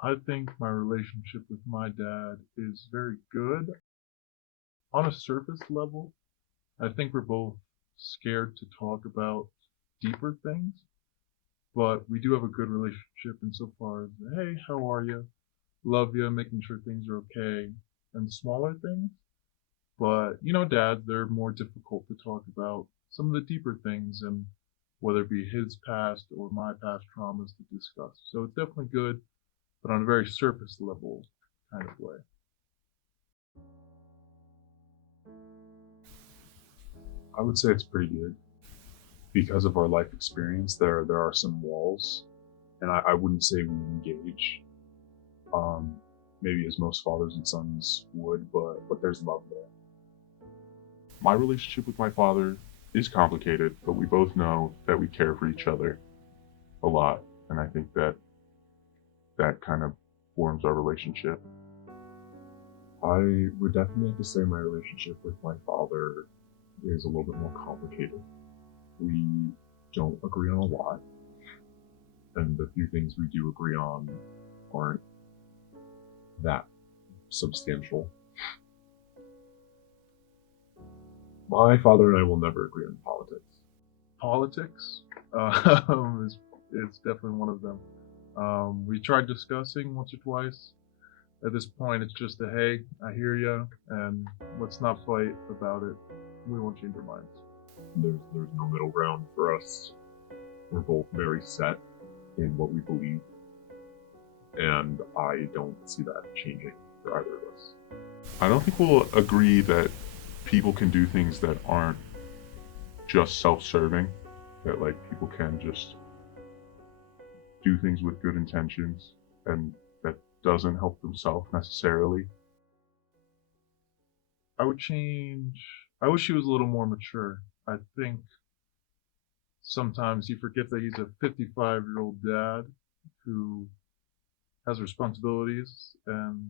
I think my relationship with my dad is very good. On a surface level, I think we're both scared to talk about deeper things, but we do have a good relationship insofar as, hey, how are you? Love you, making sure things are okay, and smaller things. But, dads, they're more difficult to talk about some of the deeper things and whether it be his past or my past traumas to discuss. So it's definitely good, but on a very surface level kind of way. I would say it's pretty good because of our life experience. There are some walls, and I wouldn't say we engage, um, maybe as most fathers and sons would, but there's love there. My relationship with my father is complicated, but we both know that we care for each other a lot, and I think that that kind of forms our relationship. I would definitely have to say my relationship with my father is a little bit more complicated. We don't agree on a lot, and the few things we do agree on aren't that substantial. My father and I will never agree on politics. Politics is definitely one of them. We tried discussing once or twice. At this point, it's just a hey, I hear you, and let's not fight about it. We won't change our minds. There's no middle ground for us. We're both very set in what we believe, and I don't see that changing for either of us. I don't think we'll agree that people can do things that aren't just self-serving, that like people can just do things with good intentions and that doesn't help themselves necessarily. I would change. I wish he was a little more mature. I think sometimes he forgets that he's a 55-year-old dad who has responsibilities and,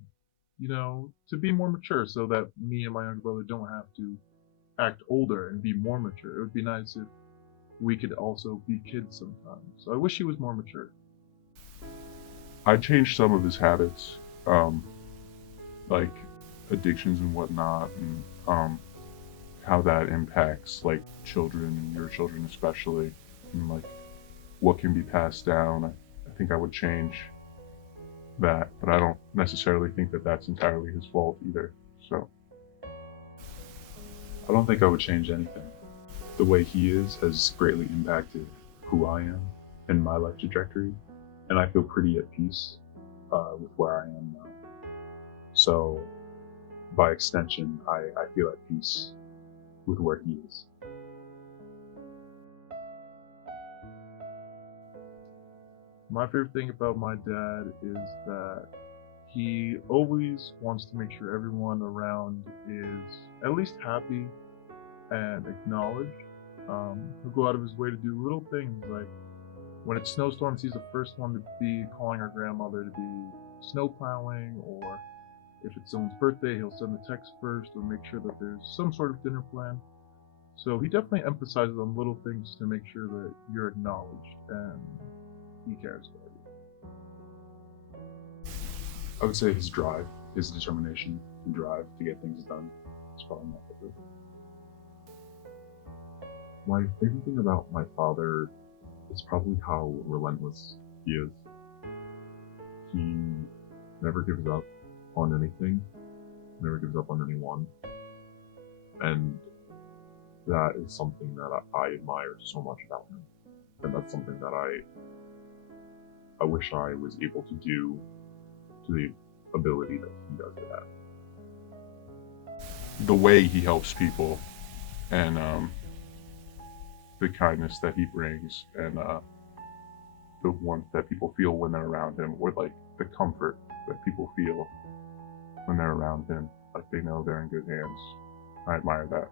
to be more mature so that me and my younger brother don't have to act older and be more mature. It would be nice if we could also be kids sometimes. So I wish he was more mature. I'd change some of his habits, um, like addictions and whatnot, and how that impacts like children, your children especially, and like what can be passed down. I think I would change that, but I don't necessarily think that that's entirely his fault either. So I don't think I would change anything. The way he is has greatly impacted who I am and my life trajectory, and I feel pretty at peace with where I am now. So, by extension, I feel at peace with where he is. My favorite thing about my dad is that he always wants to make sure everyone around is at least happy and acknowledged. He'll go out of his way to do little things like when it's snowstorms, he's the first one to be calling our grandmother to be snow plowing, or if it's someone's birthday, he'll send the text first or make sure that there's some sort of dinner plan. So he definitely emphasizes on little things to make sure that you're acknowledged and he cares about you. I would say his drive, his determination and drive to get things done is probably my favorite. My favorite thing about my father is probably how relentless he is. He never gives up on anything, never gives up on anyone, and that is something that I admire so much about him, and that's something that I wish I was able to do to the ability that he does it at. the way he helps people and the kindness that he brings and the warmth that people feel when they're around him, or like the comfort that people feel when they're around him, like they know they're in good hands. I admire that.